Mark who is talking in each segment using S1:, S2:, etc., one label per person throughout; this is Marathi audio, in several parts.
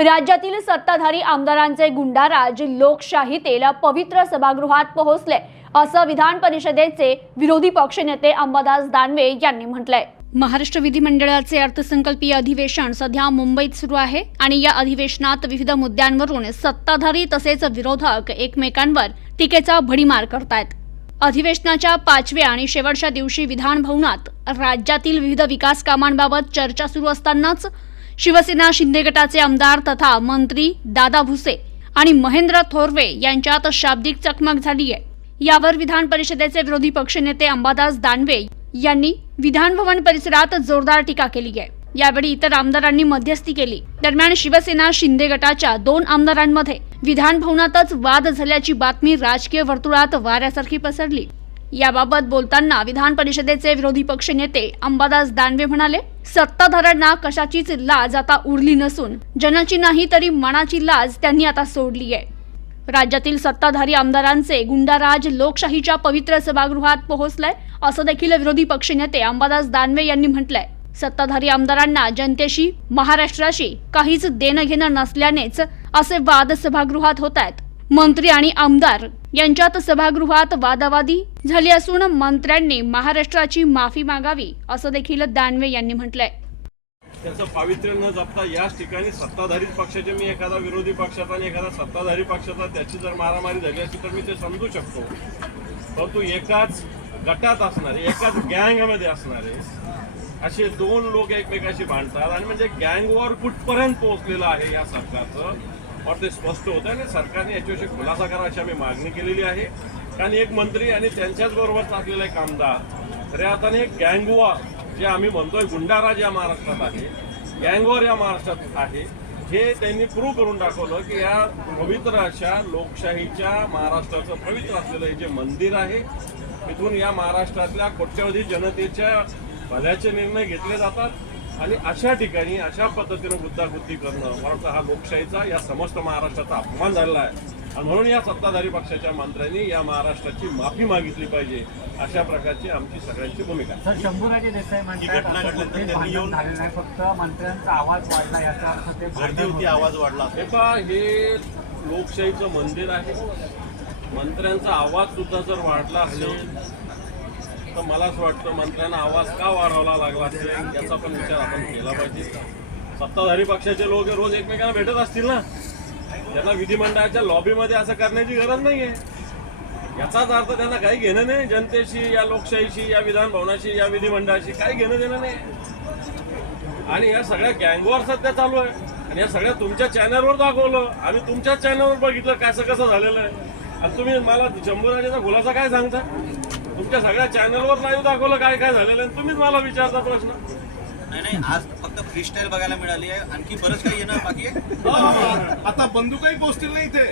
S1: राज्यातील सत्ताधारी आमदारांचे गुंडाराज लोकशाहीतील पवित्र सभागृहात पोहोचले असं विधान परिषदेचे विरोधी पक्षनेते अंबादास दानवे यांनी म्हटलंय. महाराष्ट्र विधिमंडळाचे अर्थसंकल्पीय अधिवेशन सध्या मुंबईत सुरू आहे आणि या अधिवेशनात विविध मुद्द्यांवरून सत्ताधारी तसेच विरोधक एकमेकांवर टीकेचा भडीमार करतायत. अधिवेशनाच्या पाचव्या आणि शेवटच्या दिवशी विधान भवनात राज्यातील विविध विकास कामांबाबत चर्चा सुरू असतानाच शिवसेना शिंदे गटाचे आमदार तथा मंत्री दादा भुसे आणि महेंद्र थोरवे यांच्यात शाब्दिक चकमक झाली आहे. यावर विधान परिषदेचे विरोधी पक्षनेते अंबादास दानवे यांनी विधानभवन परिसरात जोरदार टीका केली आहे. यावेळी इतर आमदारांनी मध्यस्थी केली. दरम्यान शिवसेना शिंदे गटाच्या दोन आमदारांमध्ये विधानभवनातच वाद झाल्याची बातमी राजकीय वर्तुळात वाऱ्यासारखी पसरली. याबाबत बोलताना विधान परिषदेचे विरोधी पक्षनेते अंबादास दानवे म्हणाले सत्ताधाऱ्यांना कशाचीच लाज आता उरली नसून जनाची नाही तरी मनाची लाज त्यांनी आता सोडली आहे. राज्यातील सत्ताधारी आमदारांचे गुंडाराज लोकशाहीच्या पवित्र सभागृहात पोहोचलंय असं देखील विरोधी पक्षनेते अंबादास दानवे यांनी म्हटलंय. सत्ताधारी आमदारांना जनतेशी महाराष्ट्राशी काहीच देणं घेणं नसल्यानेच असे वाद सभागृहात होत आहेत. मंत्री आणि आमदार यांच्यात सभागृहात वादावादी झाली असून मंत्र्यांनी महाराष्ट्राची माफी मागावी असं देखील दानवे यांनी म्हटलंय.
S2: त्याचं पावित्र्य न जपता याच ठिकाणी सत्ताधारी पक्षाचे मी एखादा विरोधी पक्षाचा आणि एखादा सत्ताधारी पक्षाचा त्याची जर मारामारी झाली असती तर मी ते समजू शकतो. परंतु एकाच गटात असणारे एकाच गँगमध्ये असणारे असे दोन लोक एकमेकाशी भांडतात आणि म्हणजे गँग वॉर कुठपर्यंत पोहोचलेलं आहे या सरकारचं और ते स्पष्ट होतं आणि सरकारने याच्याविषयी खुलासा करा अशी आम्ही मागणी केलेली आहे. कारण एक मंत्री आणि त्यांच्याच बरोबर असलेला एक आमदार खऱ्या अर्थाने एक गँगवॉर जे आम्ही म्हणतोय गुंडाराज या महाराष्ट्रात आहे गँगवॉर या महाराष्ट्रात आहे हे त्यांनी प्रूव्ह करून दाखवलं की या पवित्र अशा लोकशाहीच्या महाराष्ट्राचं पवित्र असलेलं हे जे मंदिर आहे इथून या महाराष्ट्रातल्या कोट्यवधी जनतेच्या भल्याचे निर्णय घेतले जातात. आणि अशा ठिकाणी अशा पद्धतीनं गुद्दागुद्दी करणं मला वाटतं हा लोकशाहीचा या समस्त महाराष्ट्राचा अपमान झालेला आहे. आणि म्हणून या सत्ताधारी पक्षाच्या मंत्र्यांनी या महाराष्ट्राची माफी मागितली पाहिजे अशा प्रकारची आमची सगळ्यांची भूमिका
S3: सर शंभूराजे देसाई म्हणतात फक्त मंत्र्यांचा आवाज वाढला याचा अर्थ ते होतं.
S4: आवाज वाढला
S2: हे पहा हे लोकशाहीचं मंदिर आहे. मंत्र्यांचा आवाज सुद्धा जर वाढला असेल तर मला असं वाटतं मंत्र्यांना आवाज का वाढवला लागला असेल याचा पण विचार आपण केला पाहिजे. सत्ताधारी पक्षाचे लोक रोज एकमेकांना भेटत असतील ना? त्यांना विधिमंडळाच्या लॉबीमध्ये असं करण्याची गरज नाहीये. याचाच अर्थ त्यांना काही घेणं नाही. जनतेशी या लोकशाहीशी या विधानभवनाशी या विधिमंडळाशी काही घेणं देणं नाही. आणि या सगळ्या गँगवर सध्या चालू आहे. आणि या सगळ्या तुमच्या चॅनलवर दाखवलं. आम्ही तुमच्याच चॅनलवर बघितलं कसं कसं झालेलं आहे. आणि तुम्ही मला शंभराजेचा खुलासा काय सांगता? तुमच्या सगळ्या चॅनलवर लाईव्ह दाखवलं काय काय झालेलं तुम्हीच मला विचारता प्रश्न.
S4: नाही नाही आज फक्त फ्री स्टाईल बघायला मिळाली आहे. आणखी बरंच काही येणं बाकी आहे?
S5: आता बंदुकाही पोचतील नाही इथे.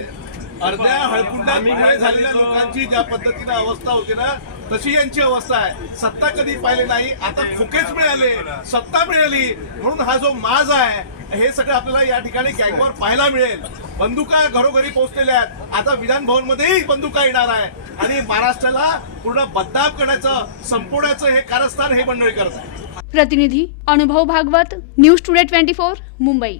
S5: अर्ध्या हळकुंडामुळे झालेल्या लोकांची ज्या पद्धतीनं अवस्था होती ना तशी यांची अवस्था आहे. सत्ता कधी पाहिले नाही आता खोकेच मिळाले. सत्ता मिळाली. म्हणून हा जो माज आहे हे सगळं आपल्याला या ठिकाणी गँगवर पाहायला मिळेल. बंदुका घरोघरी पोहोचलेल्या आहेत. आता विधान भवन मध्येही बंदुका येणार आहे. आणि महाराष्ट्राला पूर्ण बदनाम करण्याचं संपवण्याचं हे कारस्थान हे मंडळी करत आहे
S1: प्रतिनिधी Anubhav Bhagwat news today twenty four Mumbai.